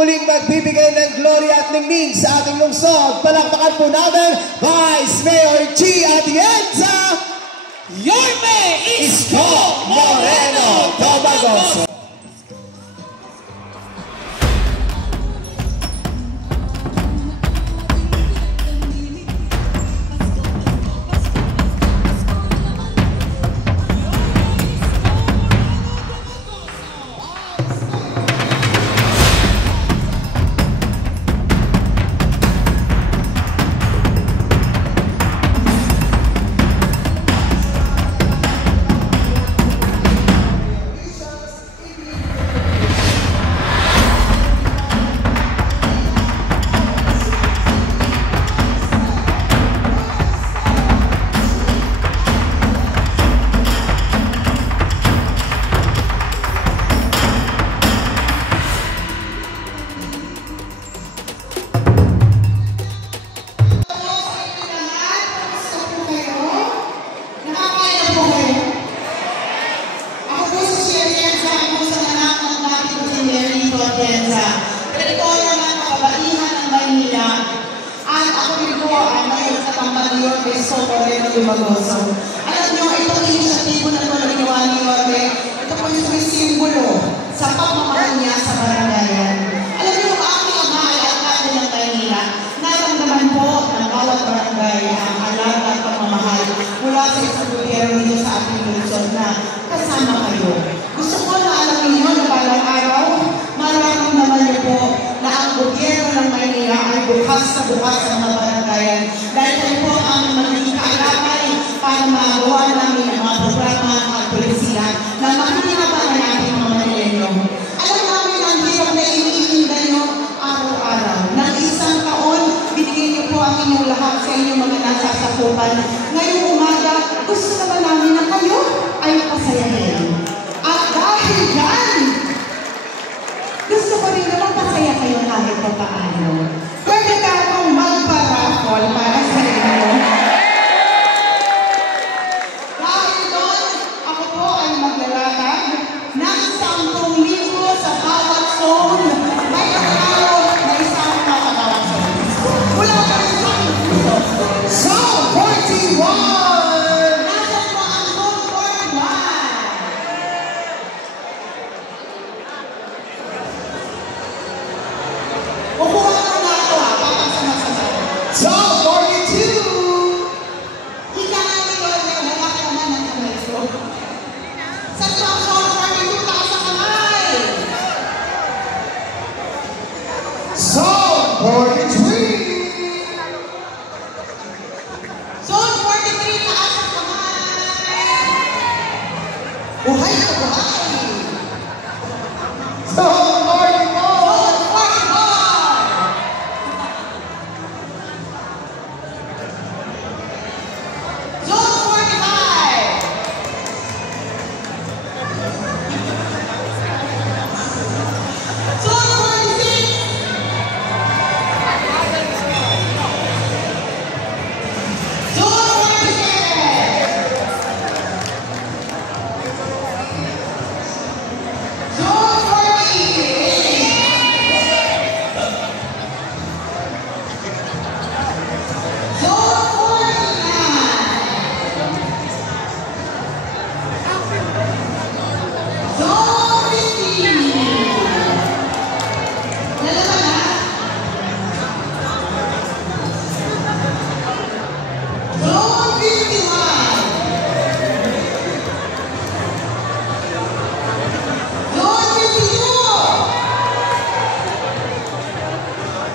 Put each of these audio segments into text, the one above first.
muling magbibigay ng glory at ningning sa ating lungsod. Palakpakan po natin, Vice Mayor G. Atienza, Yorme Isko Moreno Tobagoso. Alam nyo, itong inisyatibo na ito na ginawa ni Yorme, ito po yung sumisimbolo sa pagmamahal niya sa barangayan. Alam nyo, ang aking ama ay alkalde ng Maynila, naramdaman po ng bawat barangay ang alaga at pagmamahal mula sa isang gobyerno ninyo sa ating lungsod na kasama kayo. Gusto ko na alam ninyo na balang araw, mararamdaman niyo po na ang gobyerno ng Maynila ay bukas sa mga barangayan dahil kayo po ang magiging kaalakay para magawa namin ang mga programa at polisiya na makikinabangan natin mga Manileño. Alam namin ang hirap na iniinda nyo araw-araw. Nang isang taon, binigay niyo po ang inyong lahat sa inyong mga nasasakupan. Ngayong umaga, gusto naman namin na kayo ay pasayahin. At dahil dyan, gusto ko rin naman pasaya kayo kahit pa paano. Pwede ka akong magparapol para sa inyo. Dahil doon, ako po ay maglalatag ng 10,000 sa bawat zone. May nakakalo na isang sa bawat zone. Wala ka rin sa Zone 41! Nasaan mo ang Zone 41? Kukuha ko na ako Zone 42! Hika namin yun, lalaki naman ng kamay ko. Sa Zone 42, taas ang kamay! Zone 43! Zone 43, taas ang kamay! Buhay na buhay! Zone 44! Zone 44! Zone 45! Zone 46! Zone 47! Zone 48! Zone 49! Zone 50! Dalawa na? Zone 51! Zone 52!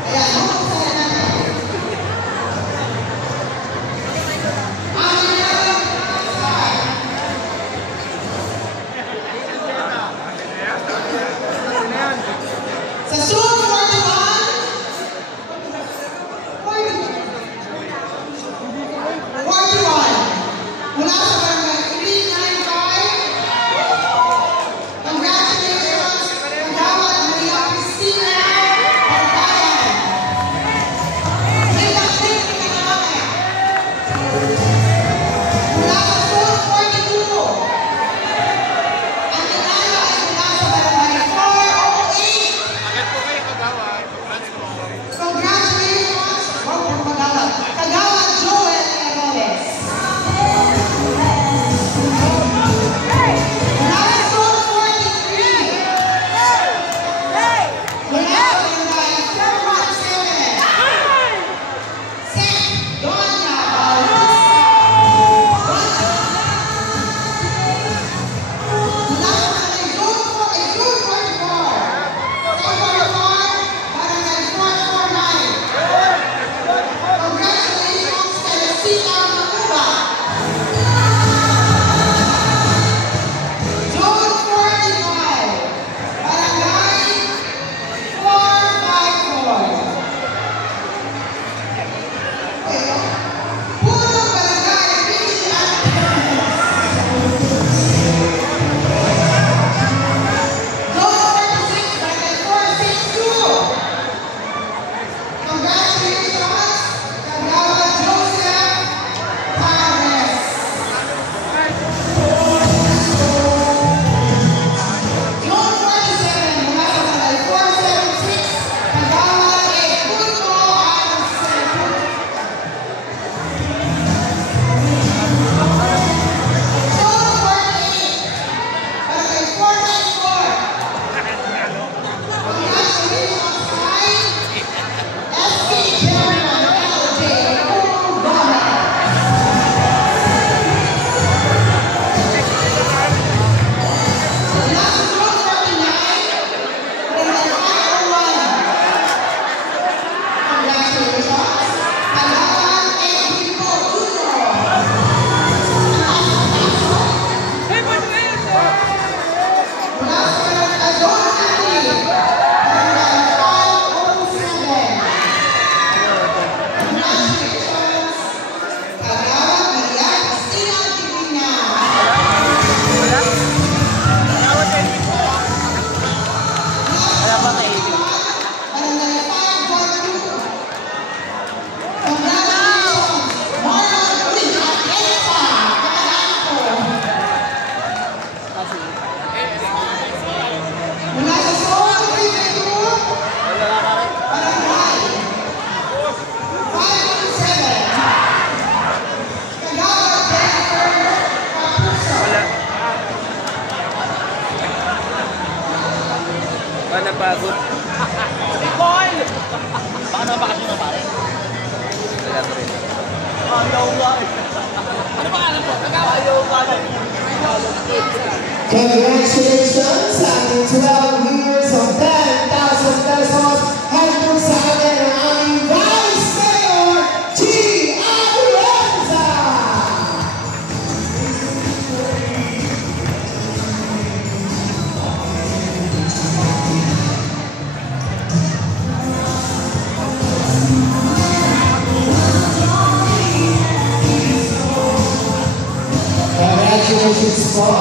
Ayan, magsaya natin. Amin na, start! Sa Zone 41, 41. pagod. Nicole! Baka na bakasyon na pare? Ayaw nga eh. Ano ba alam po? Ayaw nga eh. Congratulations sa ating 12 winners of 10,000 pesos. Hello sa atin ang aming Vice Mayor, G. Atienza! Congratulations po.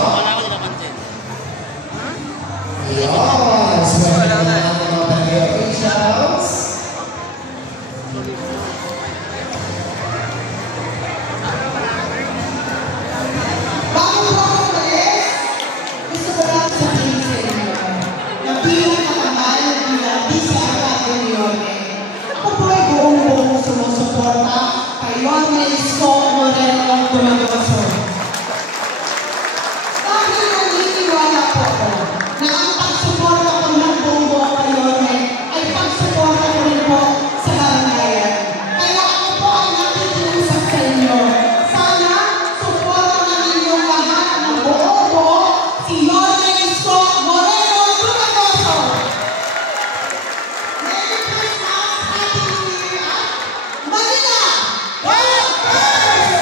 Yes, meron na ang mga pag-ibig shoutouts. Bago po ako umalis, gusto ko lang sabihin sa inyo na bilang katamay na bilang DCR Yorme, ako po ay buong-buong sumusuporta kay Yorme Isko Moreno Tumagoso. Dahil naniniwala po ako na ang pagsuporta ko ng buong-buong kay Yorme ay pagsuporta ko rin po sa barangayan. Kaya ako po ay nakikiusap sa inyo. Sana suporta na ninyong lahat ng buo-buo si Yorme Isko Moreno Tumagoso. Merry Christmas, Happy New Year, at Manila! God first!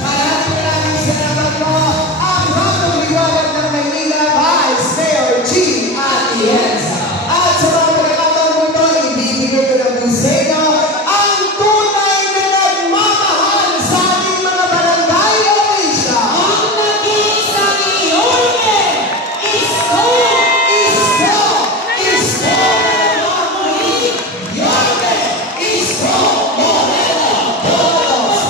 Maraming salamat po ang Rotong Liwanag ng Maynila Vice Mayor G. Atienza. At sa mga pagkakataon mo ito, ibibigay ko ng museo ang tunay na nagmamahal sa ating mga barangay official. Ang nag-iisa ni Yorme Isko! Isko! Isko! Yorme Isko Moreno Tumagoso!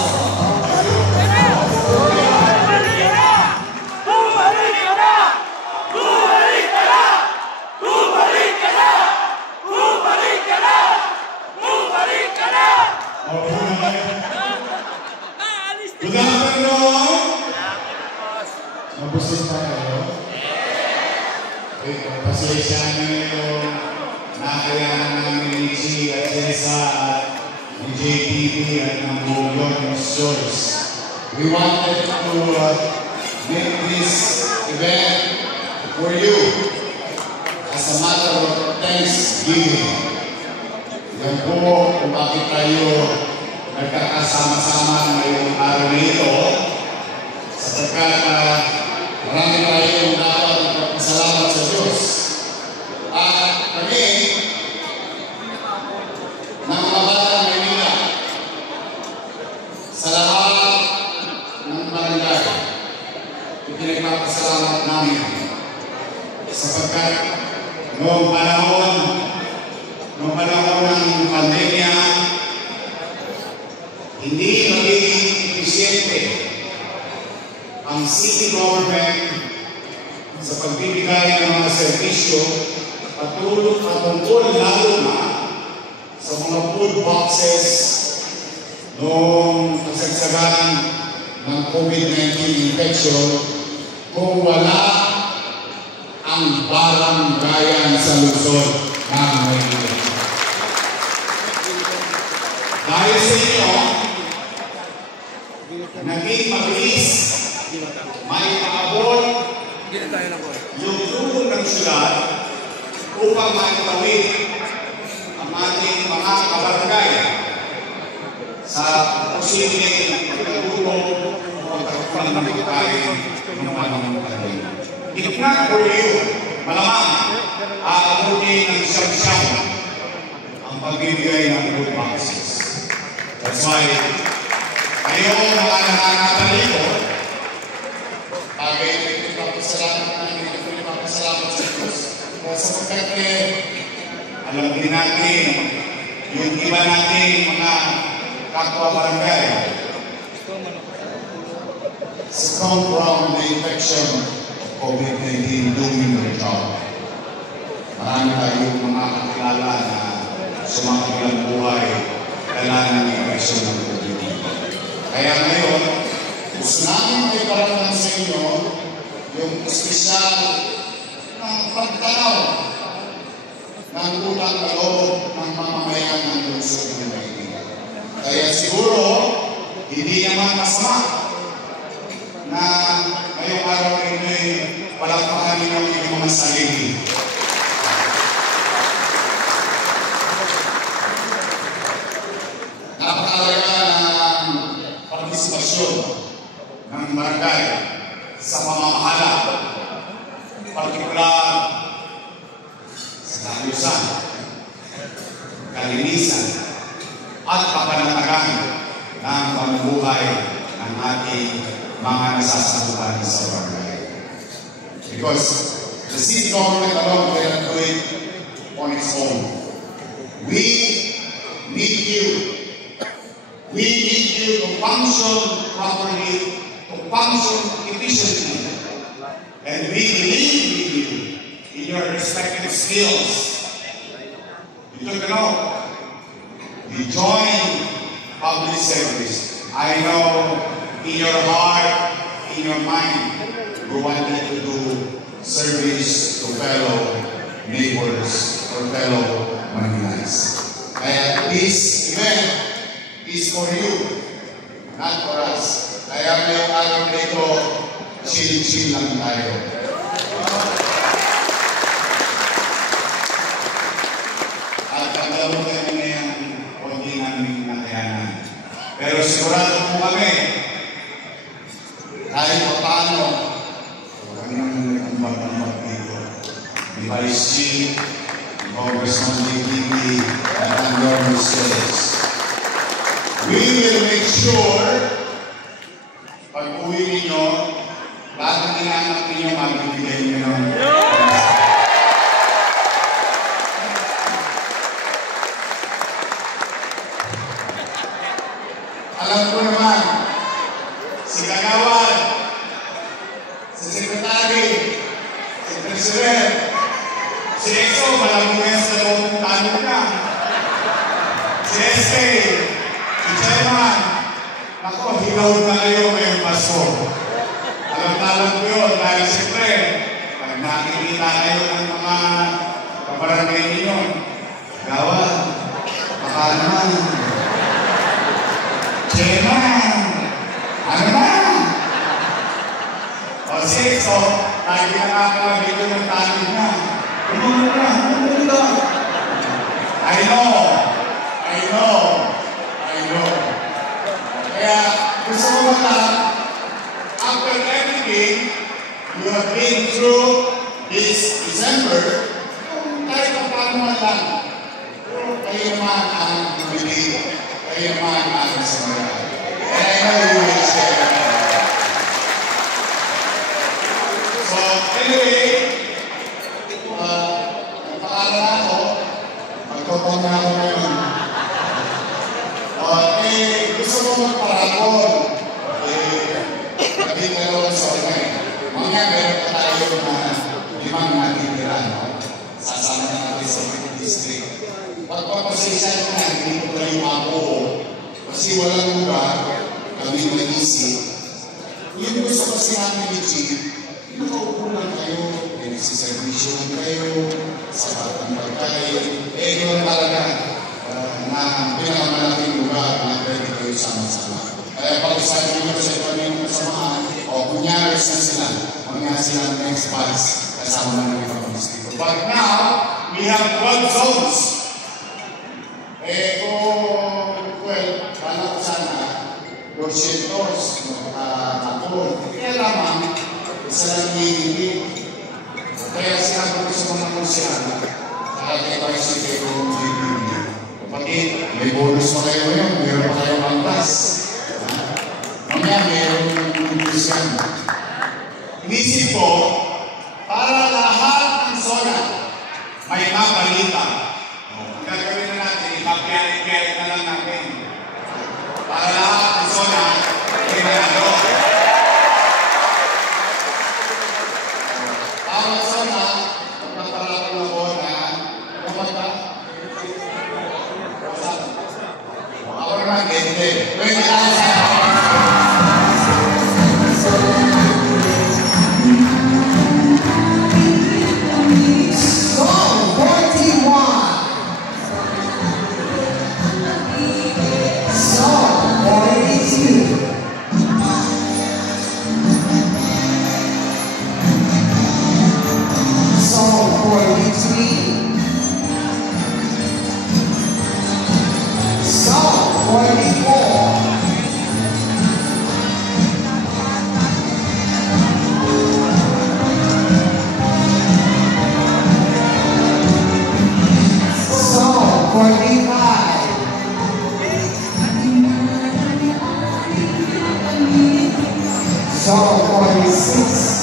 Good afternoon! Mabusog pa kayo? Pasensyahan nyo yung nakayanan namin ni G at Jessa at ni JTV at ng buong Yorme's Choice. We wanted to make this event for you as a matter of thanksgiving. Yan po kung bakit tayo nagkakasama-sama ngayong araw na ito sapagkat marami tayong dapat magpasalamat sa Diyos. At kami ng mga batang Maynila sa lahat ng barangay ipinagpapasalamat namin sapagkat noong panahon ng pandemya, hindi magiging episyente ang city government sa pagbibigay ng mga serbisyo patungkol lalo na sa mga food boxes noong kasagsagan ng COVID-19 infection kung wala ang baranggayan sa lungsod ng Maynila. Dahil sa inyo, naging mabilis, may paabot yung tulong ng syudad upang maitawid ang ating mga kabarangay sa posibleng pagkatulong o pagkakakulang ng pagkain ng panahon. If not for you, malamang aabutin ng siyam-siyam ang pagbibigay ng food boxes. That's why, kayo mga nangangatalito, bagay na ipinapasalamat sa Diyos. Sapagkat alam din natin, yung iba natin mga kapwa barangay, succumb from the infection of COVID-19 doing their job. Marami tayong mga kakilala na sumakaglang buhay kailangan ng infection ng COVID-19. Kaya ngayon, gusto namin may parating sa inyo yung espesyal ng pagtanaw ng utang na loob ng mamamayan ng lungsod ng Maynila. Kaya siguro, hindi naman masama na ngayong araw ay palakpakan ninyo ang inyong mga sarili. Napakalaga ng partisipasyon ng barangay sa pamamahala, partikular sa kaayusan, kalinisan, at kapanatagan ng pamumuhay ng ating mga nasasakupan sa barangay. Because the city government alone cannot do it on its own. We need you. We need you to function properly, to function efficiently. And we believe in you, in your respective skills. You took an oath. You joined public service. I know in your heart, in your mind, you wanted to do service to fellow neighbors or fellow Manilans. And this event is for you, not for us. Kaya ngayong araw nito, chill-chill lang tayo. At pagdalo kayo na yung konti namin nakayanan. Pero sigurado po kami, kahit pa paano, kami naman nagkumbag-kumbag dito. Ni Vice Chief, ni Congressman JTP, at ang Governor States. We will make sure, pag uwi ninyo, lahat ng inaanak ninyo, magbibigay ninyo ng alam ko naman, si Kagawad, si Secretary, si President, si EXO, malamang mo yan sa loob ng tanong na. Si SK, si Chairman, ako, higaw na kayo ngayong Pasko. Alam ko yun, dahil siyempre, pag nakikita kayo ng mga kabarangay ninyo, Kagawad, baka naman, Chairman, ano na? O sige, so, lagi nakakalabi ko ng tanong na. Ano na? I know. Kaya, gusto ko lang, after everything you have been through this December, kahit pa paano man lang, kayo naman ang bumili. Kayo naman ang samara. And I know you will share that. So, anyway, nagpaalam ako, magtotong na ako ngayon. Gusto ko magparapon. Naging dalawang sorry. Mga meron pa tayo na 5 natitira. Sasama na natin sa district. Pagpapasensya ko na, hindi ko tayo mabuo. Kasi walang lugar, kami nag-isip. Yung gusto kasi namin ni Chief, nakaupo lang kayo, nagsiservisyon kayo, sapat ang pagkain. Yun talaga na pinakamalaking lugar na pwede kayo sama-sama. Kaya pag-isabi nyo sa iba yung kasamaan, o kunyaris na sila, mga silang next batch, kasama na ng ibang distrito. But now, we have 12 zones. Kala ko sana, 200, nakakapon. Kaya lamang, isa lang hihigit. Kaya sinabi ko sa mga konsyana, kaya tayo si Keko JPB. Kapatid, may bonus pa kayo ngayon, meron pa kayo angkas. Mamaya, meron yung bonus yan. Inisip ko, para lahat ng zona, may mabalita. Ang gagawin na natin, ipapiyari-piyari na lang natin. Para lahat ng zona, may manalo. Bawat zona, magpaparapin ako na kapag ka? Ako naman, hindi. 20,000. Song 46.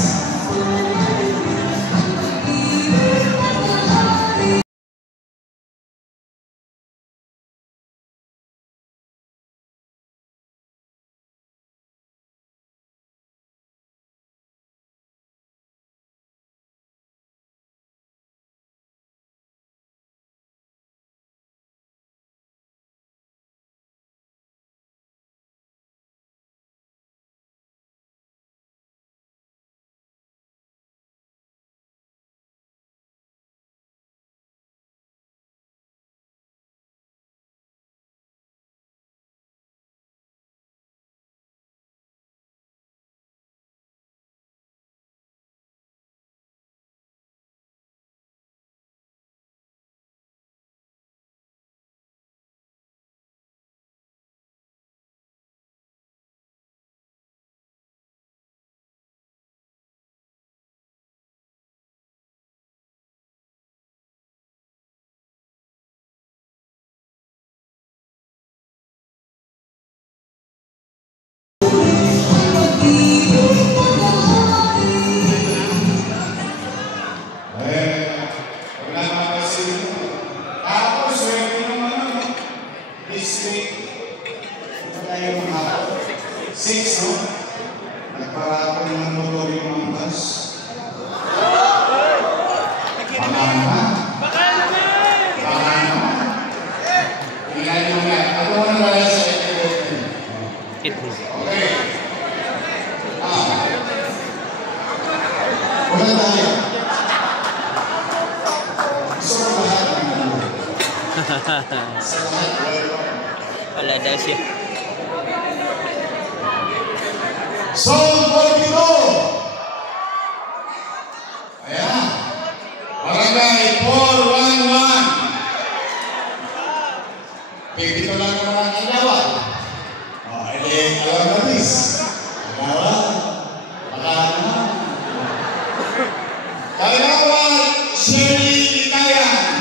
Wala daw siya. Song 42. Ayan. Barangay 411. Pipito lang naman ang ilawan. Edi, alam natis. Ilawan. Baka naman. Kailangan, Sherry Itayan.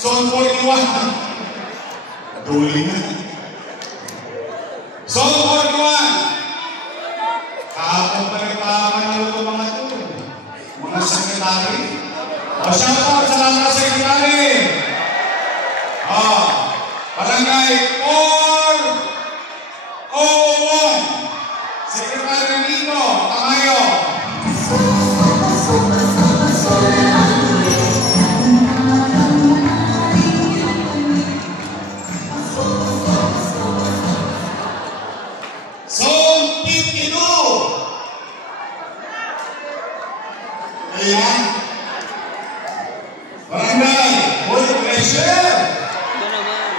Song 41. Duling na. Song 41. Kahapon pa nagpapanalo ko mga ito. Mga sekretary. Shout out sa mga sekretary. Barangay 401. Sekretary Nino Tamayo. Song 52. Ayan. Barangay, Boy Pressure. Ito naman.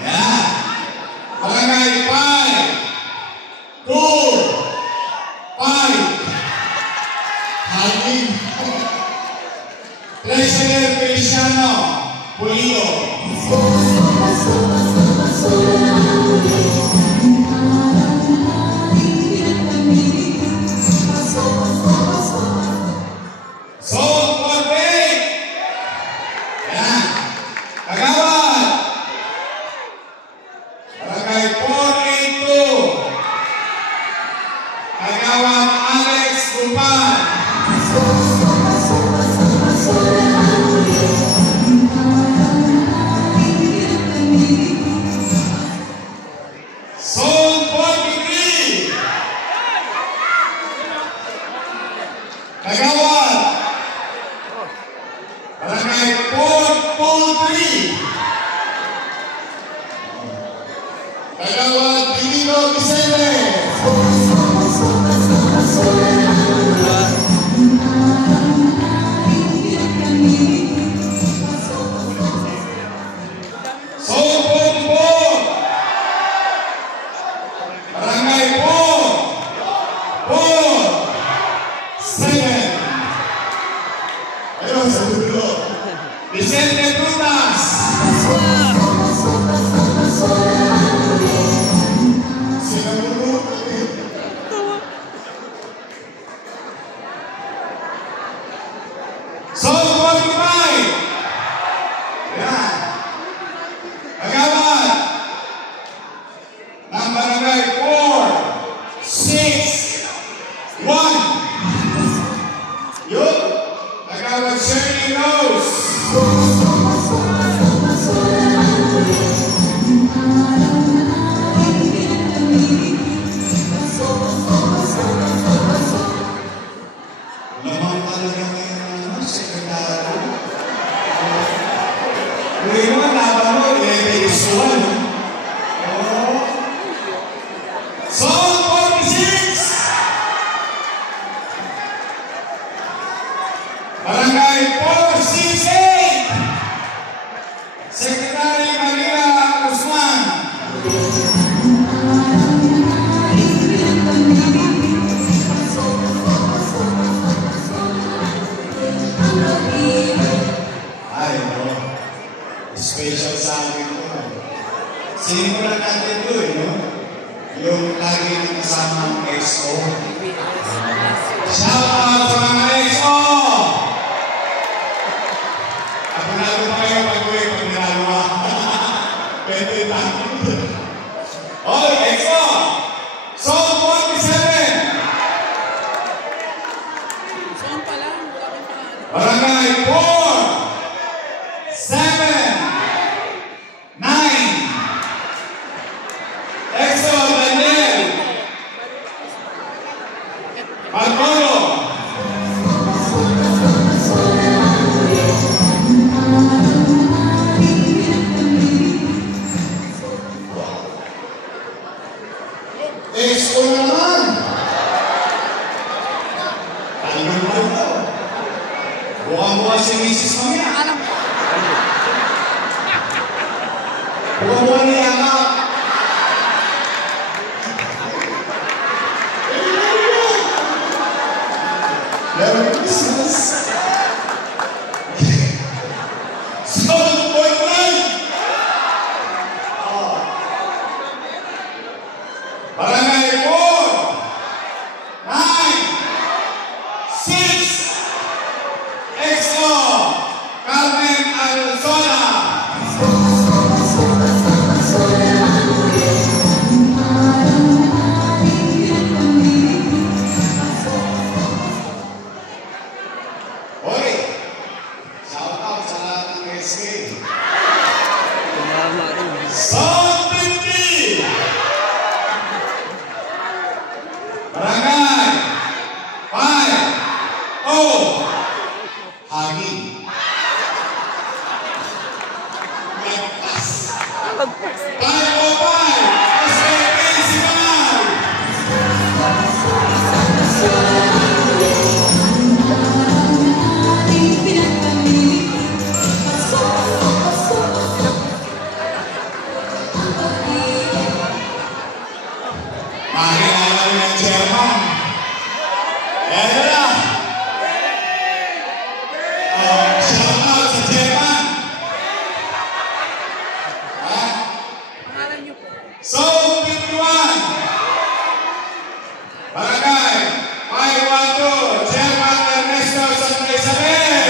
Ayan. Barangay 5, 2, 5. Hangin. Treasurer Feliciano Pulido. Song 48. Ayan. Kagawad. Barangay 482. Kagawad Alex Gupan. Song 43. Kagawad. Barangay 423. Kagawad Pilino Vicente. Song 44. Barangay 447. Ayun, sa dulo. Vicente Brunas. Sinimulan natin ito eh, no? Yung lagi ng kasamang XO. Shout out sa mga XO! Ako na ito pa kayo pag-uwi pag ginagawa. Pwede lang. Okay, XO! Song 47! Saan pa lang? Wala kang pa. Barangay 4, 7, 9. EXO Daniel. Marcolo. EXO naman. Tanong mo ito. Buka-buka si Mrs. Mamaya. Buka-buka ni Anak. Merry Christmas. Soul Boyfriend. Barangay 4, 9, 6. EXO Carmen Alzola. Hoy! Shout out sa lahat ng SK. Song 50! Barangay 5, Hagi. Lagpas. 505! SK Principal! Makikilala rin ang chairman. Eto na. Shout out sa chairman. Ha? Pangalan niyo po. Zone 51. Barangay 512. Chairman Ernesto Santa Isabel.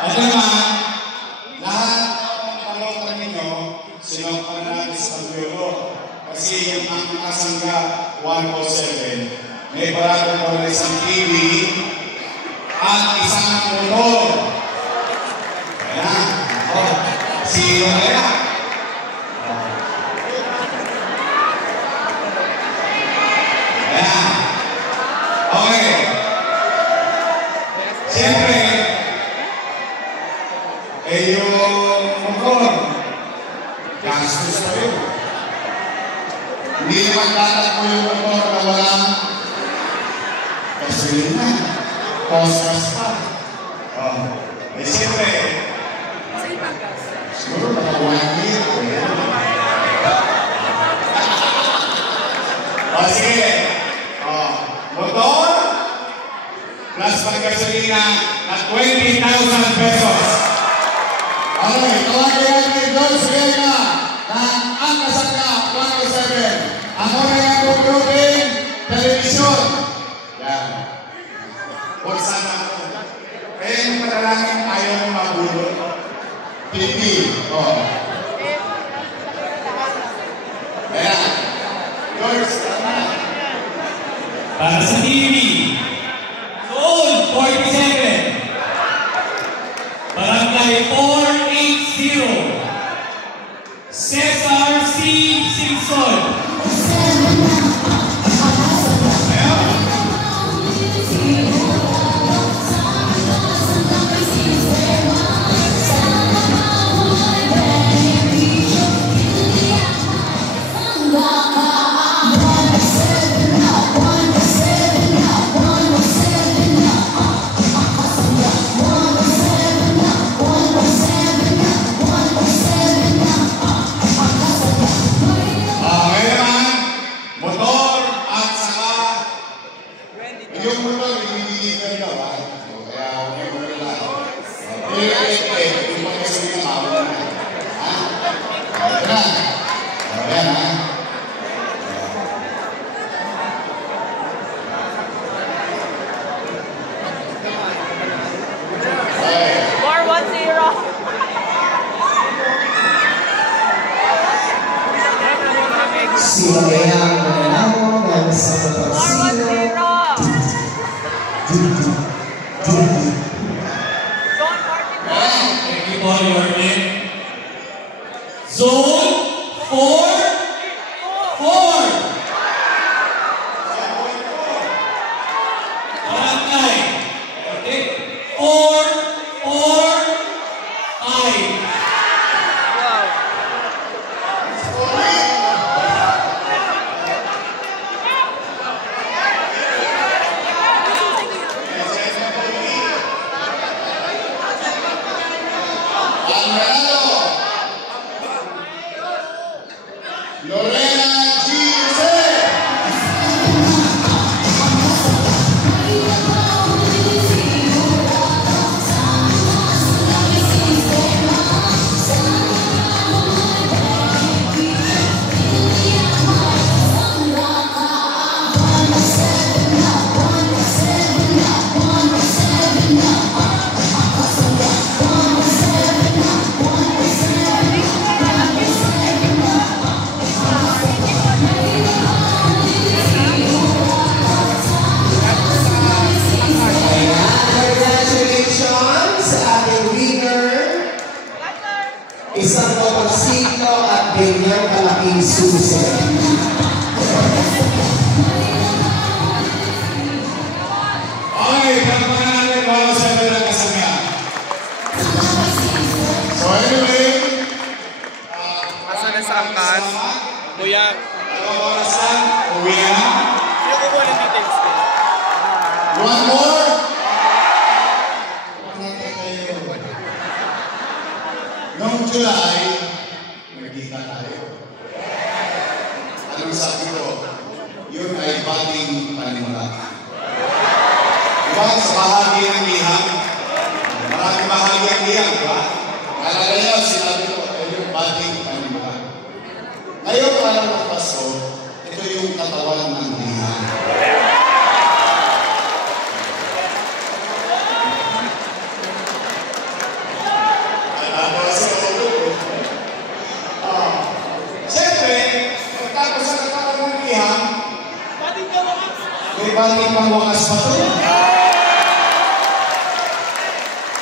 Ito naman, lahat ng palotan ninyo, sinampan natin sa Pagbiolo. Kasi yung ang kasangga 107, may barato pa rin isang TV at isang motor. Ayan. Sino kaya? Ayan. Okay. Siyempre, yung motor, gastos pa yun. Hindi naman tatakbo yung motor na walang gasolina, kostas pa. Eh siyempre, siguro baka 1 year. Sige, motor plus pag-gasolina na 20,000 pesos. Okay, tawagin natin yung Girls Gala ng Ang Kasangga 107. Ako na yung grouping television. TV. Oh. Ayan. Yours. Para sa TV, Zone 47, Barangay 480, Cesar C. Simpson. Yung motor, hindi ka nyo, ha? Kaya huwag yung motor lang. Yung mga sabi na mawag na. Ha? Ito na. Ayan, ha? War 1-0. Sino kaya ang mananalo dahil sa papagsino? Thank you for your name. Zone 4. Barangay. Okay. 4, 5. Lorena G. Congratulations sa ating winner. Isang motorsiklo at ganyang kalaking susi. Okay, kalmahan natin bago sa ng kasama. So anyway, Asan na sa angkas? Kuya. dalawang orasan, uwi na. Sino ko muna details ko? One more. Noong July, nagkita tayo. Anong sabi ko? Yun ay bating panimula. Diba? Sa bahagi ng liham, maraming bahagi ang liham, diba? Alala niyo, sinabi ko, yung bating panimula. Ngayon, alam ng Pasko, ito yung katawan ng liham. Siyempre, pagkatapos sa katawan ng liham, may bating pangwakas pa ito.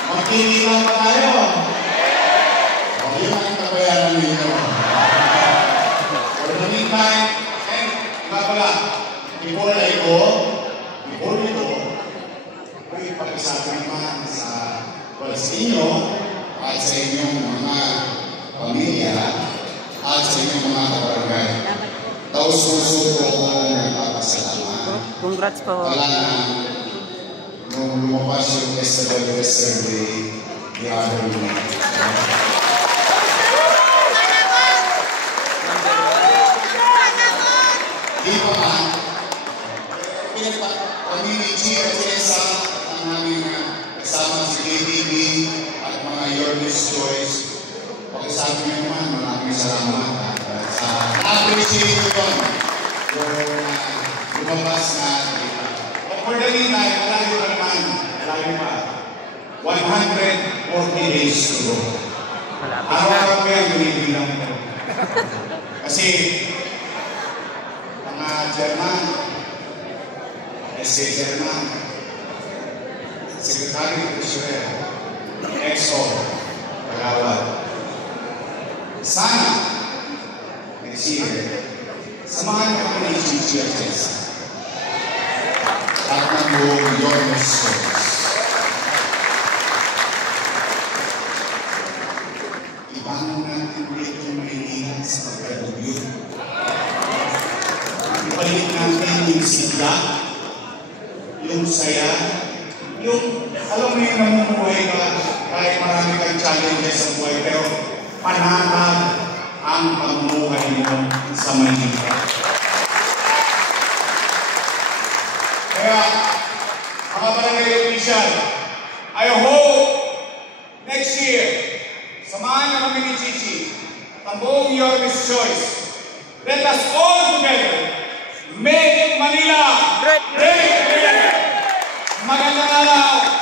Magkinilang pa tayo. O, yun ang kabayaran ninyo. For the meantime, nga pala, before I go, ipag-isabi naman sa inyo at sa inyong mga pamilya at sa inyong mga kabarangay. Taos-puso ko nagpapasalamat. Congrats po. Wala na, nung lumabas yung SWS survey, the other week. Di pa man, pinagpamiliji at Cesa ang aming kasama si KBB at mga Your Miss Choice. Pakisabi nyo naman, maraming salamat. Na-appreciate ko yung lumabas na data. But for the meantime, malayo pa naman, malayo pa. 140 days to go. Araw-araw ko yan, binibilang ko. Kasi, mga German, SC German, Secretary of Treasury, EXO, Pagawad. Sana, next year, samahan ka kami ni Chichi at Jessa. At ng buong Yormes Shows. Ibangon natin ulit yung mahihingan sa pagkadugyo. Ibalik natin yung sigla, yung saya, yung, alam mo yung namumuhay ka, kahit marami kang challenges sa buhay, pero panatag ang pamumuhay mo sa Manila. Kaya, mga barangay official, I hope next year, samahan na kami ni Chichi, ang buong Yormes Choice. Let us all together make Manila great again. Magandang araw!